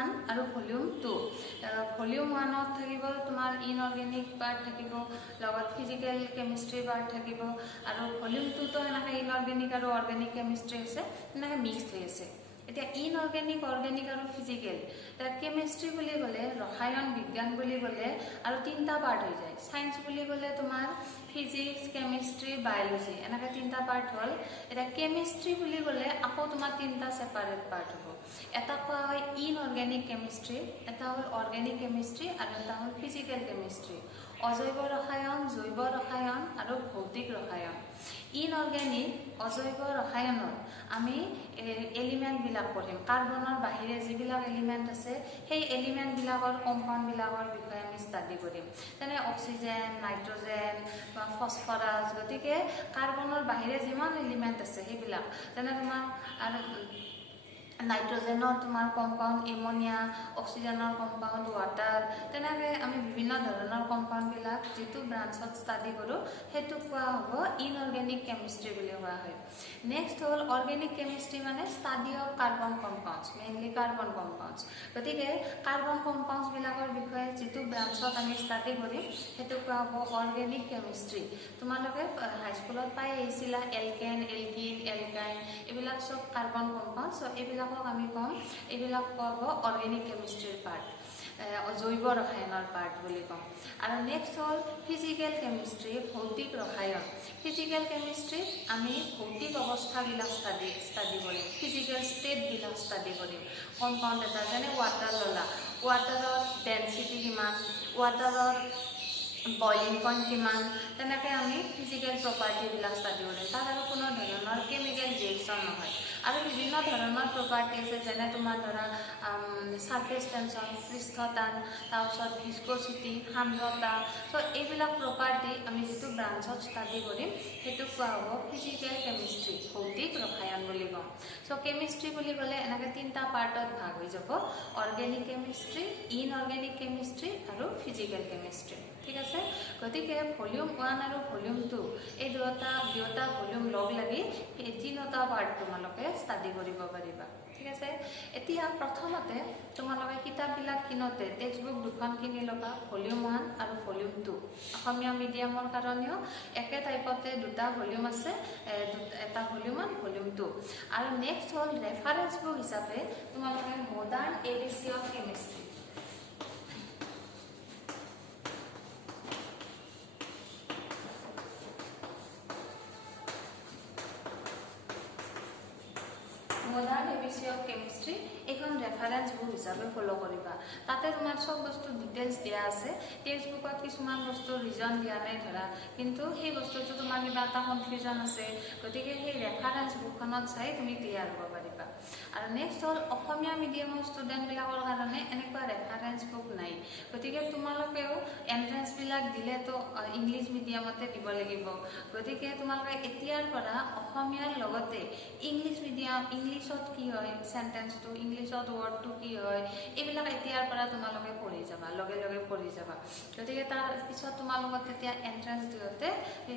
1 আৰু volume 2 volume 1ত থাকিব তোমাৰ ইনঅৰ্গেনিক পাৰ্ট থাকিব লগত ফিজিক্যাল কেমিস্ট্ৰি পাৰ্ট থাকিব আৰু ভলিউম 2 তো এনেকৈ ইনঅৰ্গেনিক আৰু অৰ্গেনিক কেমিস্ট্ৰি আছে এনেকৈ মিক্সড হৈ আছে এতিয়া ইনঅৰ্গেনিক অৰ্গেনিক আৰু ফিজিক্যাল এটা কেমিস্ট্ৰি বুলি গলে ৰসায়ন বিজ্ঞান বুলি গলে আৰু তিনটা পাৰ্ট হৈ যায় সায়েন্স বুলি গলে তোমাৰ ফিজিক্স কেমিস্ট্ৰি বায়োলজি এনেকৈ তিনটা পাৰ্ট হল এটা কেমিস্ট্ৰি বুলি গলে আকৌ তোমাৰ তিনটা সেপাৰেট পাৰ্ট হ'ব এটা কোৱা হয় ইনঅৰ্গেনিক কেমিস্ট্ৰি এটা হল অৰ্গেনিক কেমিস্ট্ৰি আৰু এটা হল ফিজিক্যাল কেমিস্ট্ৰি অজৈব ৰসায়ন জৈৱ ৰসায়ন আৰু ভৌতিক ৰসায়ন ইনঅৰ্গেনিক অজৈব ৰসায়নত আমি এলিমেন্ট বিলাক পঢ়িম কাৰ্বনৰ বাহিৰে যিবিলাক এলিমেন্ট আছে সেই এলিমেন্ট বিলাকৰ কম্পাউণ্ড বিলাকৰ বিষয়ে আমি ষ্টাডি কৰিম যেনে অক্সিজেন নাইট্ৰজেন বা ফসফৰাছ গতিকে কাৰ্বনৰ বাহিৰে যিমান এলিমেন্ট আছে সেইবিলাক যেনে তোমাৰ আৰু নাইট্ৰজেনৰ তোমাৰ কম্পাউণ্ড এমোনিয়া অক্সিজেনৰ কম্পাউণ্ড ওৱাটাৰ তেনেকৈ আমি বিভিন্ন ধৰণৰ কম্পাউণ্ড বিলাক যেটো ব্ৰাঞ্চত ষ্টাডি কৰো হেতু কোৱা হ'ব ইনঅৰ্গেনিক কেমিস্ট্ৰি বুলি কোৱা হয় নেক্সট হল অৰ্গেনিক কেমিস্ট্ৰি মানে study of carbon compounds mainly carbon compounds গতিকে কাৰ্বন কম্পাউণ্ডছ বিলাকৰ বিষয়ে যেটো ব্ৰাঞ্চত আমি ষ্টাডি কৰিম হেতু কোৱা হ'ব অৰ্গেনিক কেমিস্ট্ৰি তোমালোকে হাই স্কুলত পাই আহিছিলা এলকেন এলকিন এলকাইন এইবিলাক সব কাৰ্বন কম্পাউণ্ড সো এইবিলাক আমি কম এইবিলাক পাব অৰ্গেনিক কেমিস্ট্ৰিৰ পাৰ্ট জৈৱ ৰসায়নৰ পাৰ্ট বুলি কম আৰু নেক্সট হল ফিজিক্যাল কেমিস্ট্ৰি ভৌতিক ৰসায়ন ফিজিক্যাল কেমিস্ট্ৰি আমি ভৌতিক অৱস্থাবিলাক ষ্টাডি কৰিম ফিজিক্যাল ষ্টেট বিলাক ষ্টাডি কৰিম কম্পাউণ্ড এটা যেনে ওৱাটাৰ ললা ওৱাটাৰৰ ডেন্সিটি কিমান ওৱাটাৰৰ বইলিং পইণ্ট কিমান তেনেকৈ আমি ফিজিক্যাল প্ৰপাৰ্টি বিলাক ষ্টাডি কৰিম তাত আৰু কোনো ধৰণৰ কেমিক্যাল ৰিয়েকশ্যন নহয় আৰু বিভিন্ন ধৰণৰ প্ৰপাৰ্টি আছে যেনে তোমাৰ ধৰা সাৰফেস টেনশ্যন পৃষ্ঠটান তাৰপিছত ভিস্কোচিটি সান্দ্ৰতা সো এইবিলাক প্ৰপাৰ্টি আমি যেটো ব্ৰাঞ্চত ষ্টাডি কৰিম হেতু কোৱা হ'ব ফিজিক্যাল কেমিস্ট্ৰি ভৌতিক ৰসায়ন বুলি কম সো কেমিস্ট্ৰি বুলি ক'লে এনেকৈ তিনটা পাৰ্টত ভাগ হৈ যাব অৰ্গেনিক কেমিস্ট্ৰি ইনঅৰ্গেনিক কেমিস্ট্ৰি আৰু ফিজিক্যাল কেমিস্ট্ৰি ঠিক আছে গতিকে ভলিউম 1 আৰু ভলিউম 2 এই দুটা ভলিউম লগ লাগি এই তিনটা পাৰ্ট তোমালোকে ষ্টাডি কৰিব পাৰিবা ঠিক আছে এতিয়া প্ৰথমতে তোমালোকে কিতাপবিলাক কিনতে টেক্সটবুক দুখন কিনি লবা ভলিউম 1 আৰু ভলিউম 2 অসমীয়া মিডিয়ামৰ কাৰণেও একে টাইপতে দুটা ভলিউম আছে এটা ভলিউম 1 ভলিউম 2 আৰু নেক্সট হল ৰেফাৰেন্স বুক হিচাপে তোমালোকে modern ABC of chemistry modern ABC of chemistry এখন ৰেফাৰেন্স বুক হিচাপে ফলো কৰিবা তাতে তোমাৰ সব বস্তু ডিটেইলছ দিয়া আছে টেক্সট বুকত কিছুমান বস্তু ৰিজন দিয়া নাই ধৰা কিন্তু সেই বস্তুটো তোমাৰ কিবা এটা কনফিউজন আছে গতিকে সেই ৰেফাৰেন্স বুকখনত চাই তুমি ক্লিয়াৰ হ'ব পাৰিবা আৰু নেক্সট হল অসমীয়া মিডিয়ামৰ ষ্টুডেন্ট বিলাকৰ কাৰণে এনেকুৱা ৰেফাৰেন্স বুক নাই গতিকে তোমালোকেও এন্ট্ৰেন্স বিলাক দিলে তো ইংলিশ মিডিয়ামতে দিব লাগিব গতিকে তোমালোকে এতিয়াৰ পৰা অসমীয়াৰ লগতে ইংলিশ মিডিয়াম ইংলিশত কি হয় সেন্টেন্সটো ইংলিশত ওয়াৰ্ডটো কি হয় এইবিলাক এতিয়াৰ পৰা তোমালোকে পঢ়ি যাবা লগে লগে পঢ়ি যাবা গতিকে তাৰ পিছত তোমালোকৰ তেতিয়া এন্ট্ৰেন্স দিওতে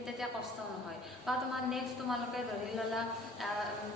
তেতিয়া কষ্ট নহয় বা তোমাৰ নেক্সট তোমালোকে ধৰি ললা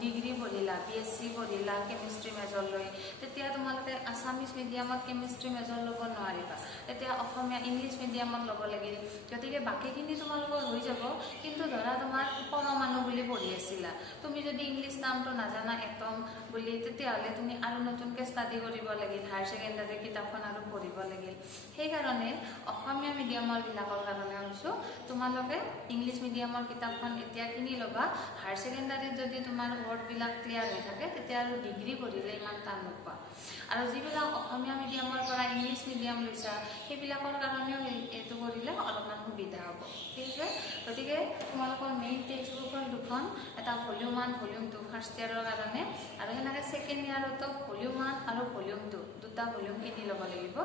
ডিগ্ৰী পঢ়িলা বিএসসি পঢ়িলা কেমিস্ট্ৰি মেজৰ লৈ তেতিয়া তোমালোকে আসামিজ মিডিয়ামত কেমিস্ট্ৰি মেজৰ ল'ব নোৱাৰিবা তেতিয়া অসমীয়া ইংলিশ মিডিয়ামত ল'ব লাগিল গতিকে বাকিখিনি তোমালোকৰ হৈ যাব কিন্তু ধৰা তোমাৰ পৰমাণু বুলি পঢ়ি আছিলা তুমি যদি ইংলিশ নামটো নাজানা এটম বুলি তেতিয়াহ'লে তুমি আৰু নতুনকৈ ষ্টাডি কৰিব লাগিল হায়াৰ ছেকেণ্ডাৰী কিতাপখন আৰু পঢ়িব লাগিল সেইকাৰণে অসমীয়া মিডিয়ামৰ বিলাকৰ কাৰণে কৈছোঁ তোমালোকে ইংলিশ মিডিয়ামৰ কিতাপখন এতিয়া কিনি ল'বা হায়াৰ ছেকেণ্ডাৰীত যদি তোমাৰ ৱৰ্ডবিলাক ক্লিয়াৰ হৈ থাকে তেতিয়া আৰু ডিগ্ৰী পঢ়িলে ইমান টান নোপোৱা আৰু যিবিলাক অসমীয়া মিডিয়ামৰ পৰা ইংলিশ মিডিয়াম লৈছা সেইবিলাকৰ কাৰণেও এইটো কৰিলে অলপমান সুবিধা হ'ব ঠিক আছে গতিকে তোমালোকৰ মেইন টেক্সট বুকৰ দুখন এটা ভলিউম 1 ভলিউম 2 ফাৰ্ষ্ট ইয়াৰৰ কাৰণে আৰু সেনেকৈ ছেকেণ্ড ইয়াৰতো ভলিউম 1 আৰু ভলিউম 2 দুটা ভলিউম কিনি ল'ব লাগিব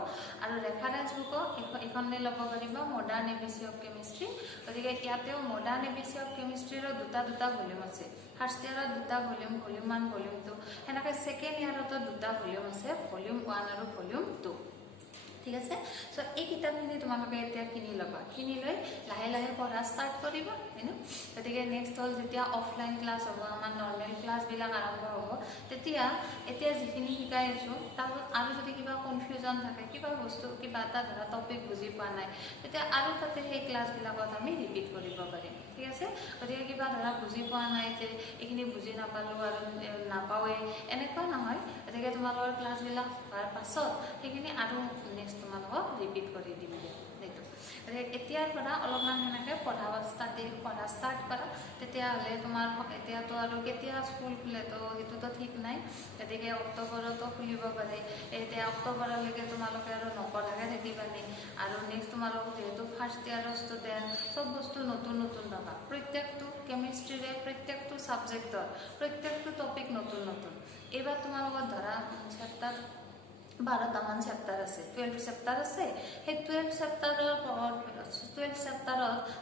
আৰু ৰেফাৰেন্স বুকো এখনে ল'ব পাৰিব মডাৰ্ন এবিসি অফ কেমিস্ট্ৰি গতিকে ইয়াতেও মডাৰ্ন এবিসি অফ কেমিস্ট্ৰিৰো দুটা ভলিউম আছে ফাৰ্ষ্ট ইয়াৰত দুটা ভলিউম ভলিউম 1 ভলিউম 2 সেনেকৈ ছেকেণ্ড ইয়াৰতো দুটা ভলিউম আছে ভলিউম 1 আৰু ভলিউম 2 ঠিক আছে। সো এই কিতাপখিনি তোমালোকে এতিয়া কিনি ল'বা, কিনি লৈ লাহে লাহে পঢ়া ষ্টাৰ্ট কৰিবা, হয়নে? গতিকে নেক্সট হ'ল যেতিয়া অফলাইন ক্লাছ হ'ব, আমাৰ নৰ্মেল ক্লাছবিলাক আৰম্ভ হ'ব, তেতিয়া এতিয়া যিখিনি শিকাই আছোঁ তাৰ আৰু যদি কিবা কনফিউজন থাকে, কিবা বস্তু কিবা এটা ধৰা টপিক বুজি পোৱা নাই, তেতিয়া আৰু তাতে সেই ক্লাছবিলাকত আমি ৰিপিট কৰিব পাৰিম, ঠিক আছে। গতিকে কিবা ধৰা বুজি পোৱা নাই যে এইখিনি বুজি নাপালোঁ আৰু নাপাওঁৱেই, এনেকুৱা নহয়। গতিকে তোমালোকৰ ক্লাছবিলাক হোৱাৰ পাছত সেইখিনি আৰু নেক্সট তোমালোকক ৰিপিট কৰি দিম দিয়া সেইটো। গতিকে এতিয়াৰ পৰা অলপমান সেনেকৈ পঢ়া ষ্টাৰ্ট কৰা, তেতিয়াহ'লে তোমাৰ এতিয়াতো আৰু কেতিয়া স্কুল খোলে তো সেইটোতো ঠিক নাই। গতিকে অক্টোবৰতো খুলিব পাৰে, এতিয়া অক্টোবৰলৈকে তোমালোকে আৰু নপঢ়াকৈ থাকিবানি। আৰু নেক্সট তোমালোক যিহেতু ফাৰ্ষ্ট ইয়াৰৰ ষ্টুডেণ্ট, চব বস্তু নতুন নতুন পাবা। প্ৰত্যেকটো কেমিষ্ট্ৰিৰে প্ৰত্যেকটো ছাবজেক্টৰ প্ৰত্যেকটো টপিক নতুন নতুন। এইবাৰ তোমালোকৰ ধৰা চেপ্টাৰ 12টামান চেপ্টাৰ আছে, 12 চেপ্টাৰ আছে। সেই 12 চেপ্টাৰত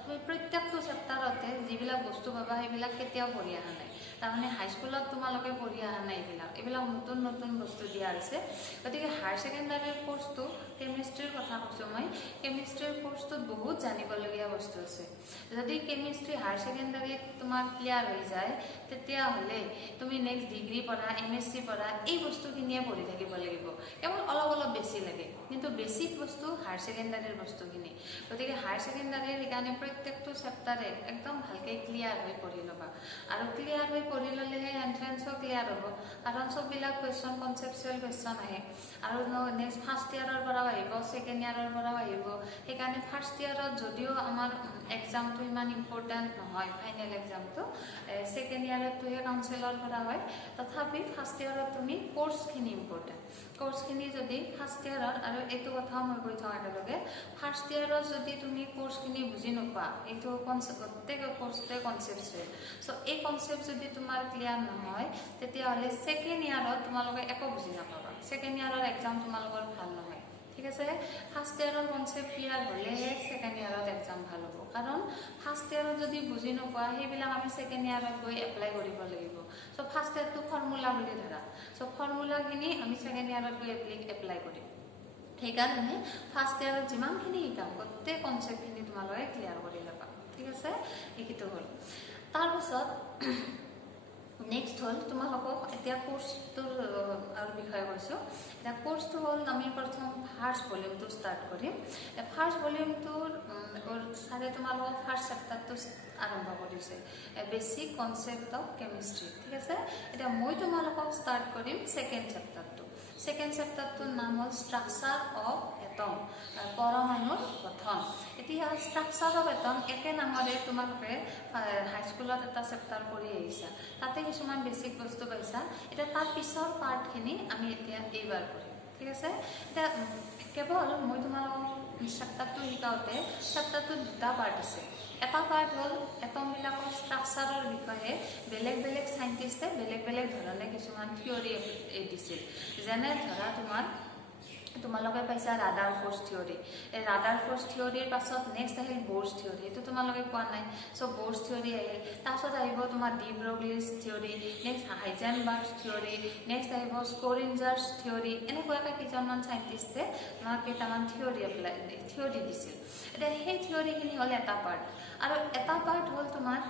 তুমি প্ৰত্যেকটো চেপ্টাৰতে যিবিলাক বস্তু পাবা সেইবিলাক কেতিয়াও পঢ়ি অহা নাই। তাৰমানে হাইস্কুলত তোমালোকে পঢ়ি অহা নাই, এইবিলাক নতুন নতুন বস্তু দিয়া হৈছে। গতিকে হায়াৰ ছেকেণ্ডাৰীৰ কোৰ্চটো, কেমিষ্ট্ৰিৰ কথা কৈছোঁ মই, কেমিষ্ট্ৰিৰ কোৰ্চটোত বহুত জানিবলগীয়া বস্তু আছে। যদি কেমিষ্ট্ৰি হায়াৰ ছেকেণ্ডাৰীত তোমাৰ ক্লিয়াৰ হৈ যায়, তেতিয়াহ'লে তুমি নেক্সট ডিগ্ৰী পঢ়া, MSc পঢ়া, এই বস্তুখিনিয়ে পঢ়ি থাকিব লাগিব। কেৱল অলপ অলপ বেছি লাগে, কিন্তু বেছিক বস্তু হায়াৰ ছেকেণ্ডাৰীৰ বস্তুখিনি। গতিকে হায়াৰ ছেকেণ্ডাৰীৰ সেইকাৰণে প্ৰত্যেকটো চেপ্টাৰে একদম ভালকৈ ক্লিয়াৰ হৈ পঢ়ি ল'বা। আৰু ক্লিয়াৰ হৈ পঢ়ি ল'লেহে এণ্ট্ৰেঞ্চো ক্লিয়াৰ হ'ব, কাৰণ চববিলাক কুৱেশ্যন কনচেপচুৱেল কুৱেশ্যন আহে। আৰু নেক্সট ফাৰ্ষ্ট ইয়াৰৰ পৰাও আহিব, ছেকেণ্ড ইয়াৰৰ পৰাও আহিব। সেইকাৰণে ফাৰ্ষ্ট ইয়াৰত যদিও আমাৰ এক্সামটো ইমান ইম্পৰ্টেণ্ট নহয়, ফাইনেল এক্সামটো ছেকেণ্ড ইয়াৰতটোহে কাউন্সিলৰ পৰা হয়, তথাপি ফাৰ্ষ্ট ইয়াৰত তুমি কোৰ্চখিনি ইম্পৰ্টেণ্ট। কোৰ্চখিনি যদি ফাৰ্ষ্ট ইয়াৰত, আৰু এইটো কথাও মই কৈ থওঁ একেলগে, ফাৰ্ষ্ট ইয়াৰত যদি তুমি কোৰ্চখিনি বুজি নোপোৱা, এইটো গোটেই কোৰ্চটোৱে কনচেপচুৱেল। চ' এই কনচেপ্ট যদি তোমাৰ ক্লিয়াৰ নহয়, তেতিয়াহ'লে ছেকেণ্ড ইয়াৰত তোমালোকে একো বুজি নাপাবা। ছেকেণ্ড ইয়াৰৰ এক্সাম তোমালোকৰ ভাল নহয়, ঠিক আছে। ফাৰ্ষ্ট ইয়াৰৰ কনচেপ্ট ক্লিয়াৰ হ'লেহে ছেকেণ্ড ইয়াৰত এক্সাম ভাল হ'ব। কাৰণ ফাৰ্ষ্ট ইয়াৰত যদি বুজি নোপোৱা, সেইবিলাক আমি ছেকেণ্ড ইয়াৰত গৈ এপ্লাই কৰিব লাগিব। চ' ফাৰ্ষ্ট ইয়াৰটো ফৰ্মুলা বুলি ধৰা, চ' ফৰ্মুলাখিনি আমি ছেকেণ্ড ইয়াৰত গৈ এপ্লাই কৰিম। সেইকাৰণে ফাৰ্ষ্ট ইয়াৰত যিমানখিনি শিকাম গোটেই কনচেপ্টখিনি তোমালোকে ক্লিয়াৰ কৰি ল'বা, ঠিক আছে। এইটো হ'ল। তাৰপিছত নেক্সট হ'ল তোমালোকক এতিয়া কোৰ্চটোৰ আৰু বিষয়ে কৈছোঁ। এতিয়া কোৰ্চটো হ'ল আমি প্ৰথম ফাৰ্ষ্ট ভলিউমটো ষ্টাৰ্ট কৰিম। ফাৰ্ষ্ট ভলিউমটোৰ ছাৰে তোমালোকক ফাৰ্ষ্ট চেপ্টাৰটো আৰম্ভ কৰিছে, বেছিক কনচেপ্ট অফ কেমিষ্ট্ৰি, ঠিক আছে। এতিয়া মই তোমালোকক ষ্টাৰ্ট কৰিম ছেকেণ্ড চেপ্টাৰটো। ছেকেণ্ড চেপ্টাৰটোৰ নাম হ'ল ষ্ট্ৰাকচাৰ অফ এটম, পৰমাণুৰ গঠন। এতিয়া ষ্ট্ৰাকচাৰ অফ এটম একে নামৰে তোমালোকে হাইস্কুলত এটা চেপ্টাৰ পঢ়ি আহিছা, তাতে কিছুমান বেছিক বস্তু পাইছা। এতিয়া তাৰ পিছৰ পাৰ্টখিনি আমি এতিয়া এইবাৰ কৰিম, ঠিক আছে। এতিয়া কেৱল মই তোমালোকক চেপ্টাৰটো শিকাওঁতে চেপ্টাৰটোত দুটা পাৰ্ট আছে। এটা পাৰ্ট হ'ল এটমবিলাকৰ ষ্ট্ৰাকচাৰৰ বিষয়ে বেলেগ বেলেগ চাইণ্টিষ্টে বেলেগ বেলেগ ধৰণে কিছুমান থিয়ৰী দিছিল। যেনে ধৰা তোমালোকে পাইছা ৰাডাৰ ফ'ৰ্চ থিয়ৰী। এই ৰাডাৰ ফ'ৰ্চ থিয়ৰীৰ পাছত নেক্সট আহিল ব'ৰ্ছ থিয়ৰী, এইটো তোমালোকে পোৱা নাই। চ' ব'ৰ্ছ থিয়ৰী আহিল, তাৰপাছত আহিব তোমাৰ de Broglie's theory, next Heisenberg theory, next আহিব স্কৰিঞ্জাৰ্ছ থিয়ৰী। এনেকুৱাকৈ কেইজনমান চাইণ্টিষ্টে তোমাক কেইটামান থিয়ৰী দিছিল। এতিয়া সেই থিয়ৰীখিনি হ'ল এটা পাৰ্ট, আৰু এটা পাৰ্ট হ'ল তোমাৰ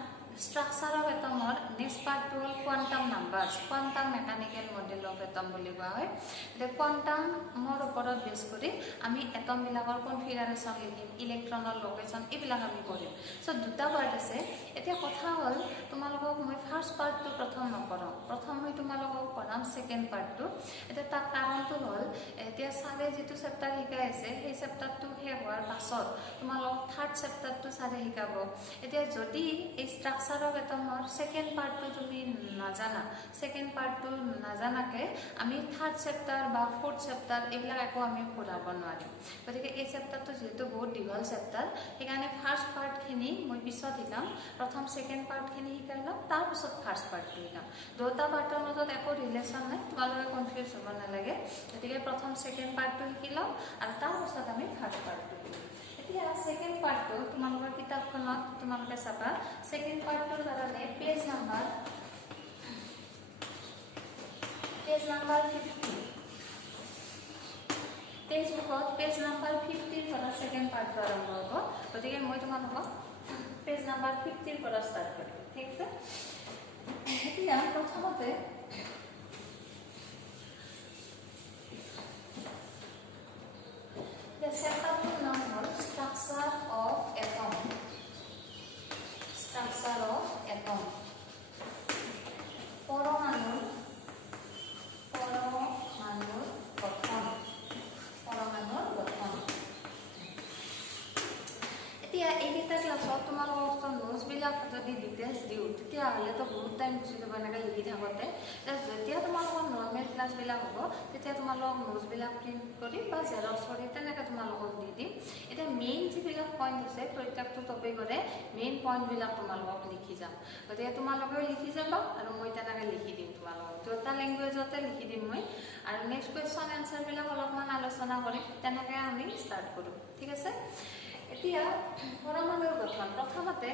ষ্ট্ৰাকচাৰ অফ এটমৰ নেক্সট পাৰ্টটো হ'ল quantum numbers, quantum mechanical model of atom বুলি কোৱা হয়। এতিয়া কোৱাণ্টামৰ ওপৰত বেছ কৰি আমি এটমবিলাকৰ কনফিগাৰেশ্যন লিখিম, ইলেক্ট্ৰনৰ লোকেশ্যন, এইবিলাক আমি কৰিম। চ' দুটা পাৰ্ট আছে। এতিয়া কথা হ'ল তোমালোকক মই ফাৰ্ষ্ট পাৰ্টটো প্ৰথম নপঢ়াম, প্ৰথম মই তোমালোকক পঢ়াম ছেকেণ্ড পাৰ্টটো। এতিয়া তাৰ কাৰণটো হ'ল এতিয়া ছাৰে যিটো চেপ্টাৰ শিকাই আছে সেই চেপ্টাৰটো শেষ হোৱাৰ পাছত তোমালোকক থাৰ্ড চেপ্টাৰটো ছাৰে শিকাব। এতিয়া যদি এই ষ্ট্ৰাকচাৰ অফ এটমৰ ছেকেণ্ড পাৰ্টটো তুমি নাজানা, ছেকেণ্ড পাৰ্টটো নাজানাকৈ আমি থাৰ্ড চেপ্টাৰ বা ফ'ৰ্থ চেপ্টাৰ এইবিলাক একো আমি পঢ়াব নোৱাৰিম। গতিকে এই চেপ্টাৰটো যিহেতু বহুত দীঘল চেপ্টাৰ, সেইকাৰণে ফাৰ্ষ্ট পাৰ্টখিনি মই পিছত শিকাম। প্ৰথম ছেকেণ্ড পাৰ্টখিনি শিকাই ল'ম, তাৰপিছত ফাৰ্ষ্ট পাৰ্টটো শিকাম। দুটা পাৰ্টৰ মাজত একো ৰিলেশ্যন নাই, তোমালোকে কনফিউজ হ'ব নালাগে। গতিকে প্ৰথম ছেকেণ্ড পাৰ্টটো শিকি ল'ম, আৰু তাৰপিছত আমি ফাৰ্ষ্ট পাৰ্টটো শিকিম। এতিয়া ছেকেণ্ড পাৰ্টটো তোমালোকৰ কিতাপখনত তোমালোকে চাবা, ছেকেণ্ড পাৰ্টটোৰ কাৰণে পেজ নাম্বাৰ 50। টেক্সটবুকত পেজ নাম্বাৰ 50 পৰা সেকেন্ড পাৰ্টটো আৰম্ভ হ'ব গতিকে মই তোমালোকক পেজ নাম্বাৰ 50 পৰা ষ্টাৰ্ট কৰিম ঠিক আছে এতিয়া প্ৰথমতে the chapter নাম হ'ল structure of atom পৰমাণুৰ গঠন এতিয়া এইকেইটা ক্লাছত তোমালোকৰ নোটছ বিলাক যদি ডিটেইলছ দিওঁ তেতিয়াহ'লে তো বহুত টাইম গুচি যাব এনেকৈ লিখি থাকোঁতে যেতিয়া তোমালোকৰ নৰ্মেল ক্লাছবিলাক হ'ব তেতিয়া তোমালোকক নোটছবিলাক প্ৰিণ্ট কৰি বা জেৰক্স কৰি তেনেকৈ তোমালোকক দি দিম এতিয়া মেইন যিবিলাক পইণ্ট আছে প্ৰত্যেকটো টপিকৰে মেইন পইণ্টবিলাক তোমালোকক লিখি যাম গতিকে তোমালোকেও লিখি যাবা আৰু মই তেনেকৈ লিখি দিম তোমালোকক দুটা লেংগুৱেজতে লিখি দিম মই আৰু নেক্সট কুৱেশ্যন এনচাৰবিলাক অলপমান আলোচনা কৰিম তেনেকৈ আমি ষ্টাৰ্ট কৰোঁ ঠিক আছে এতিয়া পৰমাণুৰ গঠন প্ৰথমতে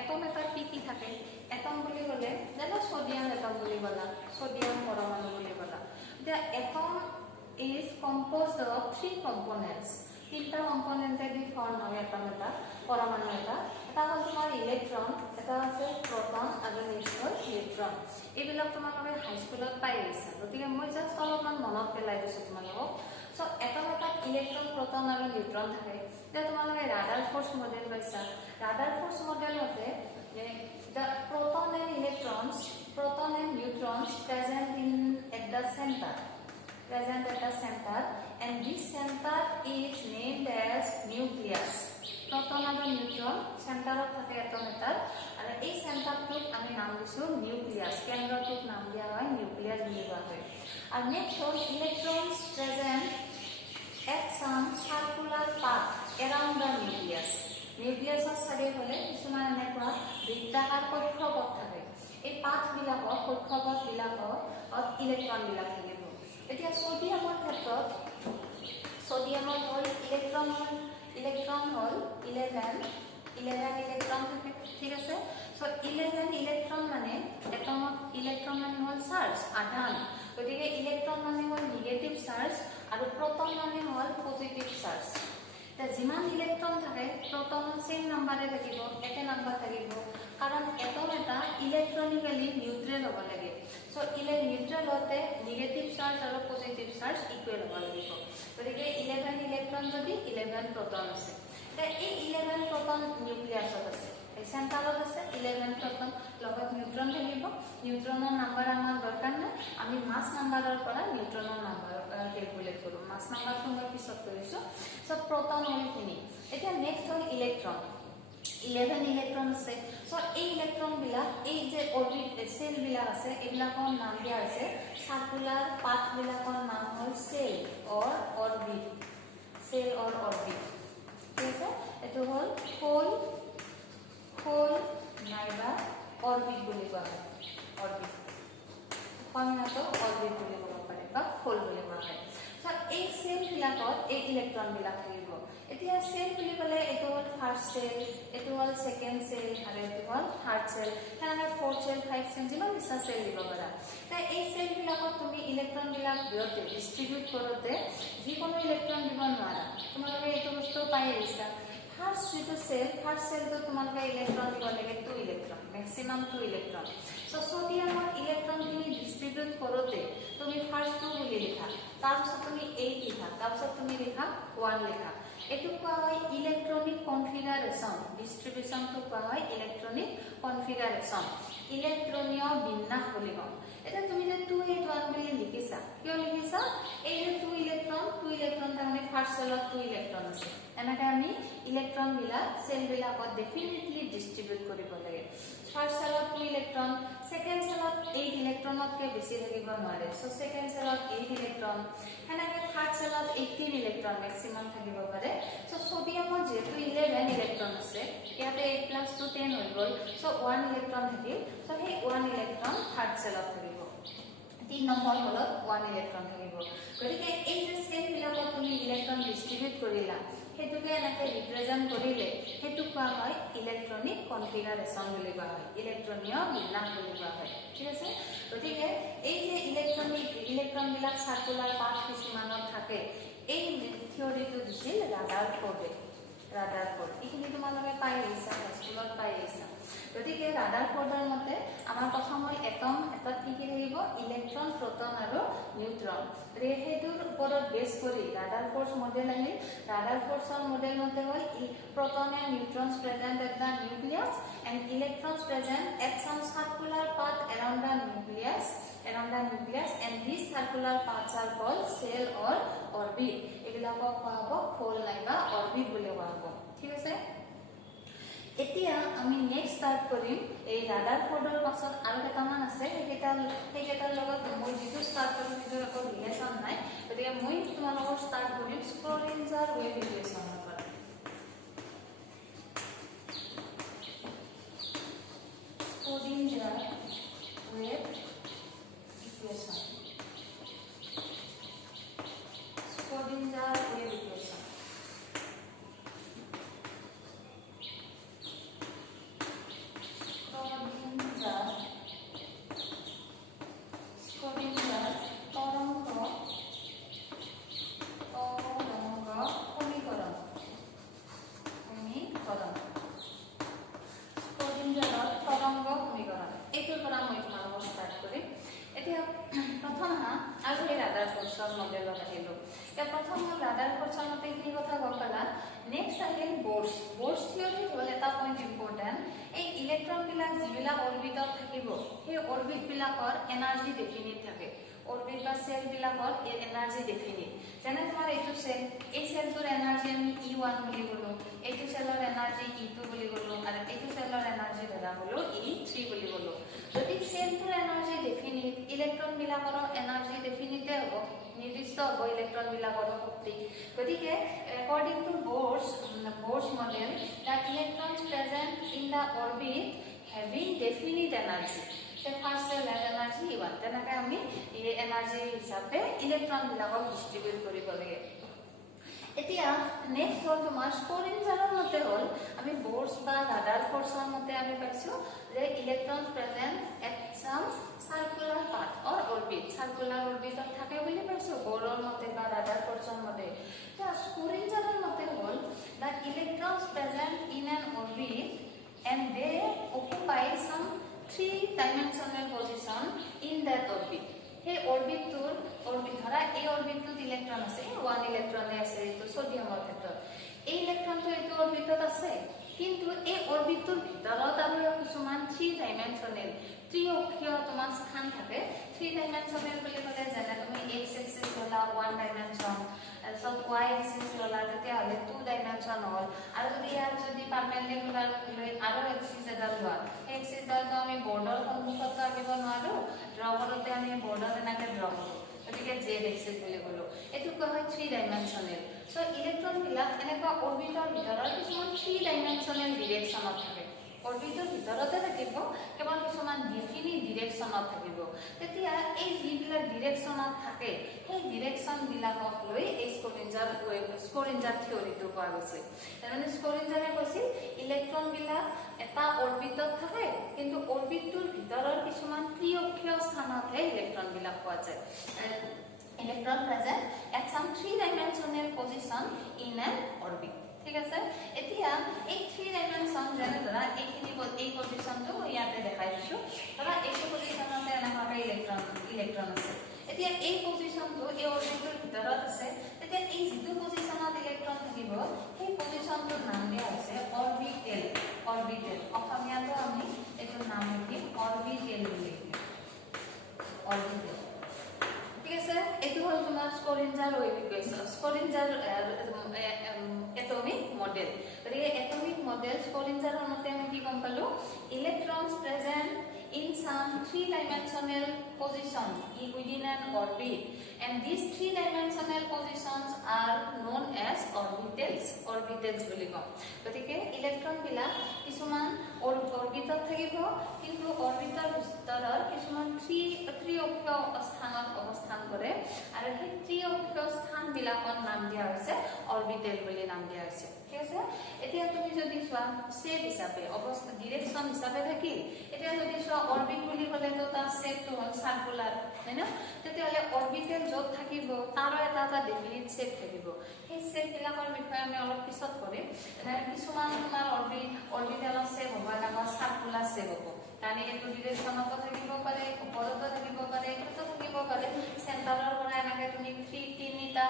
এটম এটা কি থাকে এটম বুলি ক'লে যেনে সোডিয়াম এটম বুলি ক'লা সোডিয়াম পৰমাণু বুলি ক'লা এতিয়া atom is composed of 3 components তিনটা কম্পোনেন্টেদি ফৰ্ম হয় এটম এটা পৰমাণু এটা হ'ল তোমাৰ ইলেক্ট্ৰন এটা আছে প্ৰটন আৰু নেক্সট হ'ল নিউট্ৰন এইবিলাক তোমালোকে হাই স্কুলত পাই আহিছা গতিকে মই জাষ্ট অলপমান মনত পেলাই দিছোঁ তোমালোকক সো এটম এটাত ইলেক্ট্ৰন প্ৰটন আৰু নিউট্ৰন থাকে এতিয়া তোমালোকে ৰাডাৰ ফ'ৰ্চ মডেল পাইছা ৰাডাৰ ফ'ৰ্চ মডেলতে the proton and neutrons present at the center and this center is named as nucleus proton and neutron center থাকে atom etar আৰু এই চেণ্টাৰটোক আমি নাম দিছো নিউক্লিয়াছ কেন্দ্ৰটোক নাম দিয়া হয় নিউক্লিয়াছ বুলি কোৱা হয় আৰু নেক্সট হ'ল electrons present at some circular path around the nucleus নিউক্লিয়াছৰ চাৰিওফালে কিছুমান এনেকুৱা বৃত্তাকাৰ কক্ষপথ থাকে এই পাথবিলাকৰ কক্ষপথবিলাকত ইলেক্ট্ৰনবিলাক থাকিব এতিয়া সোডিয়ামৰ ক্ষেত্ৰত সোডিয়ামৰ হ'ল ইলেক্ট্ৰন হ'ল 11 ইলেক্ট্ৰন থাকে ঠিক আছে সো 11 ইলেক্ট্ৰন মানে এটমত ইলেক্ট্ৰন মানে হ'ল চাৰ্জ আধান গতিকে ইলেক্ট্ৰন মানে হ'ল নিগেটিভ চাৰ্জ আৰু প্ৰটন মানে হ'ল পজিটিভ চাৰ্জ তা যিমান ইলেক্ট্ৰন থাকে প্ৰটনৰ সেম নাম্বাৰে থাকিব একে নাম্বাৰ থাকিব কাৰণ এটম এটা ইলেক্ট্ৰনিক্যালি নিউট্ৰেল হ'ব লাগে সো নিউট্ৰেলতে নিগেটিভ চাৰ্জ আৰু পজিটিভ চাৰ্জ ইকুৱেল হ'ব লাগিব গতিকে 11 ইলেক্ট্ৰন যদি 11 প্ৰটন আছে তে এই 11 প্ৰটন নিউক্লিয়াছত আছে এই চেণ্টাৰত আছে 11 প্ৰটন লগত নিউট্ৰন থাকিব নিউট্ৰনৰ নাম্বাৰ আমাৰ দৰকাৰ নাই আমি মাছ নাম্বাৰৰ পৰা নিউট্ৰনৰ নাম্বাৰ ক্যালকুলেট কৰোঁ মাছ নাম্বাৰটো মই পিছত কৰিছোঁ সো প্ৰটন হ'লখিনি এতিয়া নেক্সট হ'ল ইলেক্ট্ৰন 11 ইলেক্ট্ৰন আছে সো এই ইলেক্ট্ৰনবিলাক এই যে অৰবিট সেলবিলাক আছে এইবিলাকৰ নাম দিয়া হৈছে সাৰ্কুলাৰ পাথবিলাকৰ নাম হ'ল সেল অৰ অৰবিট ঠিক আছে এটো হ'ল হোল নাইবা অৰবিট বুলি কোৱা হয় অৰবিট সংজ্ঞাটো অৰবিট বুলি ক'ব পাৰে বা হোল বুলি কোৱা হয় সো এই সেলবিলাকত এই ইলেক্ট্ৰনবিলাক থাকিব এতিয়া সেল বুলি ক'লে এটো হ'ল ফাৰ্স্ট সেল এটো হ'ল সেকেন্ড সেল আৰু এটো হ'ল থাৰ্ড সেল মানে ফ'ৰ্থ সেল ফাইভ সেল যিমান ইচ্ছা সেল দিব পাৰা তাই এই সেলবিলাকত তুমি ইলেক্ট্ৰনবিলাক দিওঁতে ডিস্ট্ৰিবিউট কৰোঁতে যিকোনো ইলেক্ট্ৰন দিব নোৱাৰা তোমালোকে এইটো বস্তু পাই আহিছা ফাৰ্স্ট সেলটো তোমালোকে ইলেক্ট্ৰন দিব লাগে 2 electron maximum 2 electron so সোডিয়ামৰ ইলেক্ট্ৰনখিনি distribute কৰোঁতে তুমি ফাৰ্স্ট 2 বুলি লিখা তাৰপিছত তুমি 8 লিখা তাৰপিছত তুমি লিখা 1 লিখা এটো কোৱা হয় ইলেক্ট্ৰনিক কনফিগাৰেশন ডিস্ট্ৰিবিউশনটো কোৱা হয় ইলেক্ট্ৰনিক কনফিগাৰেশন ইলেক্ট্ৰনীয় বিন্যাস বুলি কওঁ এটা তুমি যে 2 8 1 বুলি লিখিছা কিয় লিখিছা এই যে 2 ইলেক্ট্ৰন তাৰমানে ফাৰ্স্ট সেলত 2 ইলেক্ট্ৰন আছে এনেকৈ আমি ইলেক্ট্ৰনবিলাক সেলবিলাকত ডেফিনেটলি ডিস্ট্ৰিবিউট কৰিব লাগে ফাৰ্স্ট সেলত 2 ইলেক্ট্ৰন সেকেন্ড সেলত 8 ইলেক্ট্ৰনতকৈ বেছি থাকিব নোৱাৰে সো সেকেন্ড সেলত 8 ইলেক্ট্ৰন এনেকৈ থাৰ্ড সেলত 18 ইলেক্ট্ৰন ম্যাক্সিমাম থাকিব পাৰে সো সোডিয়ামত যেহেতু 11 ইলেক্ট্ৰন আছে ইয়াতে 8 + 2 10 হৈ গ'ল সো 1 ইলেক্ট্ৰন থাকিল সো সেই 1 ইলেক্ট্ৰন থাৰ্ড সেলত থাকিব 3 নম্বৰ হলত 1 ইলেক্ট্ৰন থাকিব গতিকে এই যে সেলবিলাকত তুমি ইলেক্ট্ৰন ডিস্ট্ৰিবিউট কৰিলা হেতুকে এনেকে ৰিপ্ৰেজেন্ট কৰিলে হেতু কোৱা হয় ইলেক্ট্ৰনিক কনফিগাৰেশন বুলি কোৱা হয় ইলেক্ট্ৰনীয় বিন্যাস বুলি কোৱা হয় ঠিক আছে গতিকে এই যে ইলেক্ট্ৰনবিলাক সাৰ্কুলাৰ পাথ কিছুমানত থাকে এই থিওৰিটো দিছিল ৰাদাৰফৰ্ডে। ৰাদাৰফৰ্ড এইখিনি তোমালোকে পাই আহিছা, স্কুলত পাই আহিছা। গতিকে ৰাদাৰফৰ্ডৰ মতে আমাৰ প্ৰথম হ'ল এটম, এটাত কি কি থাকিব ইলেক্ট্ৰন, প্ৰটন আৰু নিউট্ৰন। গতিকে সেইটোৰ ওপৰত বেছ কৰি ৰাদাৰফৰ্ডছ মডেল আহিল। ৰাদাৰফৰ্ডছৰ মডেল মতে হ'ল proton and neutrons present at the nucleus and electrons present at some circular path around the nucleus and these circular paths are called cell or orbit. এগুলাকক কোৱা হ'ব খোল নাইবা অৰবিট বুলি কোৱা হ'ব। ঠিক আছে, এতিয়া আমি নেক্সট ষ্টাৰ্ট কৰিম এই ৰাদাৰফৰ্ডৰ পাছত আৰু কেইটামান আছে, সেইকেইটাৰ লগত মই যিটো ষ্টাৰ্ট কৰিম সেইটোৰ একো ৰিলেশ্যন নাই। গতিকে মই তোমালোকৰ ষ্টাৰ্ট কৰিম স্ক্ৰডিঞ্জাৰ ৱেভ ইকুৱেশ্যনৰ পৰা। স্ক্ৰডিঞ্জাৰ ৱেভ ইকুৱেশ্যন, স্ক্ৰডিঞ্জাৰ ৱেভ ইকুৱেশ্যন। স্ক্ৰডিঞ্জাৰ তৰংগ সমীকৰণ, স্ক্ৰডিঞ্জাৰৰ তৰংগ সমীকৰণ, এইটোৰ পৰা মই তোমালোকক ষ্টাৰ্ট কৰিম। এতিয়া প্ৰথম আৰু এই ৰাদাৰফৰ্ডছৰ মডেলত আহিলোঁ। এতিয়া প্ৰথম হ'ল ৰাদাৰফৰ্ডছৰ মতে এইখিনি কথা গম পালা। নেক্সট আহিল ব'ৰ্ছ থিয়ৰী হ'ল এটা পইণ্ট ইম্পৰ্টেণ্ট। এই ইলেক্ট্ৰনবিলাক যিবিলাক অৰবিটত থাকিব সেই অৰবিটবিলাকৰ এনাৰ্জি ডেফিনিট থাকে। অৰবিট বা চেলবিলাকৰ এনাৰ্জি ডেফিনিট। যেনে তোমাৰ এইটো চেল, এই চেলটোৰ এনাৰ্জি আমি E1 বুলি ক'লোঁ, এইটো চেলৰ এনাৰ্জি E2 বুলি ক'লোঁ আৰু এইটো চেলৰ এনাৰ্জি ধৰা হ'লোঁ E3 বুলি ক'লোঁ। যদি চেলটোৰ এনাৰ্জি ডেফিনিট, ইলেক্ট্ৰনবিলাকৰো এনাৰ্জি ডেফিনিটে হ'ব, নিৰ্দিষ্ট হ'ব ইলেক্ট্ৰনবিলাকৰ শক্তি। গতিকে according to Bohr's model, the electrons present in the orbit having definite energy. The first cell has energy E1. তেনেকৈ আমি এই এনাৰ্জি হিচাপে ইলেক্ট্ৰনবিলাকক ডিষ্ট্ৰিবিউট কৰিব লাগে। এতিয়া নেক্সট হ'ল তোমাৰ স্ক্ৰডিঞ্জাৰৰ মতে হ'ল, আমি ব'ৰ্ছ বা ৰাদাৰফৰ্ডছৰ মতে আমি পাইছোঁ যে electrons present at some circular path or orbit, circular অৰবিটত থাকে বুলি পাইছোঁ ব'ৰৰ মতে বা ৰাদাৰফৰ্ডছৰ মতে। এতিয়া স্ক্ৰডিঞ্জাৰৰ মতে হ'ল the electrons present in an orbit and they occupy some 3-dimensional position in that orbit. সেই অৰবিটটোৰ ধৰা এই অৰবিটটোত ইলেক্ট্ৰন আছে, 1 ইলেক্ট্ৰনে আছে এইটো সোডিয়ামৰ ক্ষেত্ৰত। এই ইলেক্ট্ৰনটো এইটো অৰবিটত আছে, কিন্তু এই অৰবিটটোৰ ভিতৰত আৰু কিছুমান 3-ডাইমেনশ্যনেল ত্ৰিঅক্ষীয় তোমাৰ স্থান থাকে। 3-ডাইমেনশ্যনেল বুলি ক'লে যেনে তুমি x এক্সিছ ল'লা 1 ডাইমেনশ্যন, তাৰপিছত y এক্সিছ ল'লা তেতিয়াহ'লে 2 ডাইমেনশ্যন হ'ল, আৰু যদি পাৰ্পেণ্ডিকুলাৰ লৈ আৰু এক্সিছ এডাল লোৱা, সেই এক্সিছডালটো আমি বৰ্ডৰ সন্মুখত ৰাখিব নোৱাৰোঁ, ড্ৰ কৰোঁতে আমি বৰ্ডত এনেকৈ ড্ৰ কৰোঁ, গতিকে জেড এক্সিছ বুলি ক'লোঁ। এইটো কোৱা হয় 3-ডাইমেনশ্যনেল। চ' ইলেক্ট্ৰনবিলাক এনেকুৱা অৰবিটৰ ভিতৰত কিছুমান 3-ডাইমেনশ্যনেল ডিৰেকশ্যনত থাকে। অৰবিটৰ ভিতৰতে থাকিব, কেৱল কিছুমান ডিফিনিট ডিৰেকশ্যনত থাকিব। তেতিয়া এই যিবিলাক ডিৰেকশ্যনত থাকে সেই ডিৰেকশ্যনবিলাকক লৈ এই স্ক্ৰডিঞ্জাৰ থিয়ৰীটো পোৱা গৈছে। তাৰমানে স্ক্ৰডিঞ্জাৰে কৈছিল ইলেক্ট্ৰনবিলাক এটা অৰবিটত থাকে, কিন্তু অৰবিটটোৰ ভিতৰৰ কিছুমান ত্ৰিঅক্ষীয় স্থানতহে ইলেক্ট্ৰনবিলাক পোৱা যায়। Electron present at some three dimensional position in an orbit. ঠিক আছে, এতিয়া এই 3-ডাইমেনশ্যন যেনে ধৰা এই পজিশ্যনটো মই ইয়াতে দেখাই দিছোঁ। ধৰা এইটো পজিশ্যনতে এনেকুৱাকৈ ইলেক্ট্ৰন আছে। এতিয়া এই পজিশ্যনটো এই অৰবিটৰ ভিতৰত আছে, তেতিয়া এই যিটো পজিশ্যনত ইলেক্ট্ৰন থাকিব সেই পজিশ্যনটোৰ নাম দিয়া হৈছে অৰবিটেল। অসমীয়াটো আমি এইটোৰ নাম লিখিম অৰবিটেল বুলি লিখিম, অৰবিটেল। ঠিক আছে, এইটো হ'ল তোমাৰ স্ক্ৰডিঞ্জাৰ ৱেভ ইকুৱেশ্যন, স্ক্ৰডিঞ্জাৰ এটমিক মডেল। গতিকে এটমিক মডেল স্ক্ৰডিঞ্জাৰৰ মতে আমি কি গম পালোঁ, electrons present in some 3-dimensional position within an orbit, and these 3-dimensional positions are known as orbitals বুলি কওঁ। গতিকে ইলেক্ট্ৰনবিলাক কিছুমান অৰবিটত থাকিব, কিন্তু অৰবিটৰ ভিতৰৰ কিছুমান ত্ৰিঅক্ষীয় স্থানত অৱস্থান কৰে, আৰু সেই ত্ৰিঅক্ষীয় স্থানবিলাকৰ নাম দিয়া হৈছে অৰবিটেল বুলি নাম দিয়া হৈছে। ঠিক আছে এতিয়া তুমি যদি চোৱা শেপ হিচাপে অৱস্থা ডিৰেকশন হিচাপে থাকিল এতিয়া যদি চোৱা অৰবিট বুলি ক'লে তো তাৰ শেপটো হ'ল সাৰ্কুলাৰ হয় না তেতিয়াহ'লে অৰবিটেল য'ত থাকিব তাৰ এটা ডেফিনিট শেপ থাকিব সেই শেপ বিলাকৰ বিষয়ে আমি অলপ পিছত কৰিম কিছুমান তোমাৰ অৰবিটেলৰ শেপ হ'ব এটা সাৰ্কুলাৰ শেপ হ'ব কাৰণ এইটো ডিৰেকশনতো থাকিব পাৰে ওপৰতো থাকিব পাৰে এইটো থাকিব পাৰে চেণ্টাৰৰ পৰা এনেকৈ তুমি তিনিটা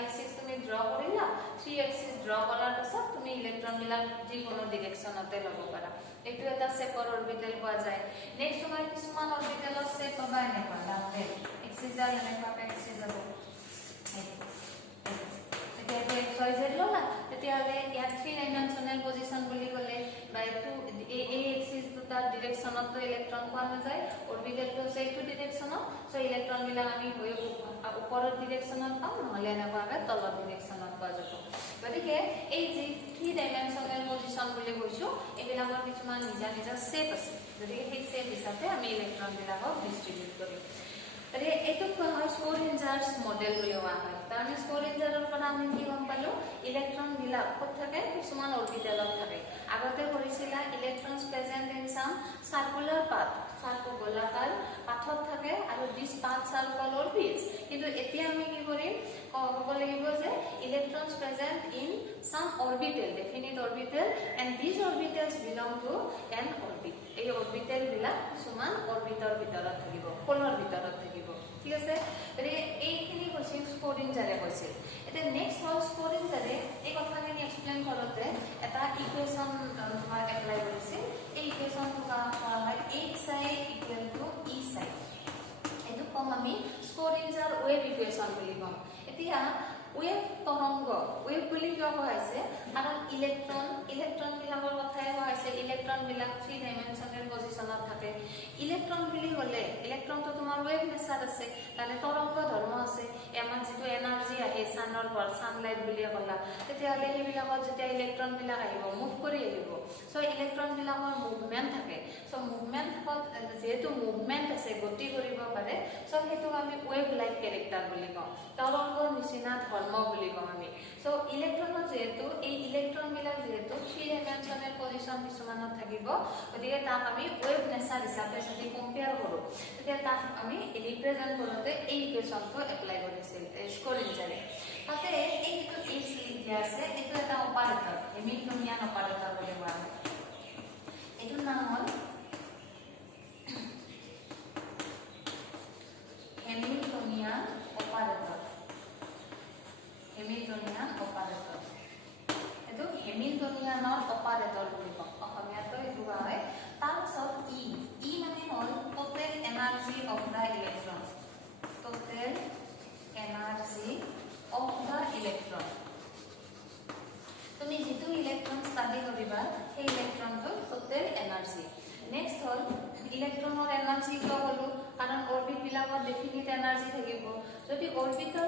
এক্সিস তুমি ড্ৰ কৰিলা 3 এক্সিস ড্ৰ কৰাৰ পাছত তুমি ইলেক্ট্ৰন বিলাক যিকোনো ডিৰেকশনতে ল'ব পাৰা এইটো এটা শেপৰ অৰবিটেল পোৱা যায় নেক্সট তোমাৰ কিছুমান অৰবিটেলৰ শেপ পাবা এনেকুৱা ডাম্বেল এক্সিসডাল এনেকুৱা এক্সিস যাব তেতিয়া XYZ ল'লা তেতিয়াহ'লে ইয়াত 3 ডাইমেনশনেল পজিশন বুলি ক'লে বাই টু এই এক্সিস দুটা ডিৰেকশনতো ইলেক্ট্ৰন পোৱা নাযায় অৰবিটেলটো আছে এইটো ডিৰেকশনত সো ইলেক্ট্ৰন বিলাক আমি ওপৰৰ ডিৰেকশনত পাম নহলে এনেকুৱাকৈ তলৰ ডিৰেকশনত পোৱা যাব গতিকে এই যে 3 ডাইমেনশনেল পজিশন বুলি কৈছো এইবিলাকৰ কিছুমান নিজা নিজা শেপ আছে গতিকে সেই শেপ হিচাপে আমি ইলেক্ট্ৰন বিলাকক ডিস্ট্ৰিবিউট কৰিম আৰে এইটো কোৱা হয় স্কোৰিঞ্জাৰছ মডেল বুলি কোৱা হয় তাৰমানে স্কোৰিঞ্জাৰৰ পৰা আমি কি গম পালো ইলেক্ট্ৰন বিলাক ক'ত থাকে কিছুমান অৰবিটেলত থাকে আগতে কৰিছিলা electrons present in some circular path গোলাকাৰ পাথত থাকে আৰু this path are called orbits কিন্তু এতিয়া আমি কি কৰিম ক'ব লাগিব যে electrons present in some orbital definite orbital and this orbitals belong to an orbit এই অৰবিটেল বিলাক কিছুমান অৰবিটৰ ভিতৰত থাকিব কোলৰ ভিতৰত থাকিব ঠিক আছে গতিকে এইখিনি কৈছিল স্কোৰিঞ্জাৰে কৈছিল এতিয়া নেক্সট হ'ল স্কোৰিঞ্জাৰে এই কথাখিনি এক্সপ্লেইন কৰোঁতে এটা ইকুৱেশ্যন তোমাৰ এপ্লাই কৰিছিল এই ইকুৱেশ্যনটো কোৱা হয় HI = Eψ এইটো কম আমি স্কোৰিঞ্জাৰ ৱেভ ইকুৱেশ্যন বুলি কম এতিয়া ৱেভ তৰংগ ৱেভ বুলি কিয় কোৱা হৈছে কাৰণ ইলেক্ট্ৰন বিলাকৰ কথাই কোৱা হৈছে ইলেক্ট্ৰন বিলাক 3 ডাইমেনশনেল পজিশনত থাকে ইলেক্ট্ৰন বুলি ক'লে ইলেক্ট্ৰনটো তোমাৰ ৱেভ নেচাৰ আছে তাৰে তৰংগ ধৰ্ম আছে আমাৰ যেটো এনাৰ্জি আহে সানৰ পৰা সানলাইট বুলি ক'লা তেতিয়াহ'লে সেইবিলাকত যেতিয়া ইলেক্ট্ৰন বিলাক আহিব মুভ কৰি আহিব সো ইলেক্ট্ৰন বিলাকৰ মুভমেন্ট থাকে সো মুভমেন্ট যেহেতু মুভমেন্ট আছে গতি কৰিব পাৰে সো সেইটো আমি ৱেভ লাইক ক্যাৰেক্টাৰ বুলি কওঁ তৰংগৰ নিচিনা ধৰ্ম বুলি কওঁ আমি সো ইলেক্ট্ৰনৰ যেহেতু এই ইলেক্ট্ৰন বিলাক যেহেতু 3 ডাইমেনশনেল পজিশন কিছুমানত থাকিব গতিকে তাক আমি ৱেভ নেচাৰ হিচাপে যদি কম্পেয়াৰ কৰো তেতিয়া তাক আমি ৰিপ্ৰেজেন্ট কৰোতে এই ইকুৱেশ্যনটো এপ্লাই কৰিছিল স্কোৰিঞ্জাৰে তাতে এইটো HC দিয়া আছে এইটো এটা অপাৰেটৰ হেমিল্টনিয়ান অপাৰেটৰ বুলি কোৱা হয় এইটোৰ নাম হ'ল হেমিল্টনিয়ান অপাৰেটৰ এইটো হেমিল্টনিয়ানৰ অপাৰেটৰ বুলি কওঁ অসমীয়াটো এইটো কোৱা হয় তাৰপিছত ই মানে হ'ল total energy of the electron total energy of the electron তুমি যেটো ইলেক্ট্ৰন ষ্টাডি কৰিবা সেই ইলেক্ট্ৰনটো টোটেল এনাৰ্জি নেক্সট হ'ল ইলেক্ট্ৰনৰ এনাৰ্জি কিয় ক'লো কাৰণ অৰবিট বিলাকত ডেফিনিট এনাৰ্জি থাকিব যদি অৰবিটৰ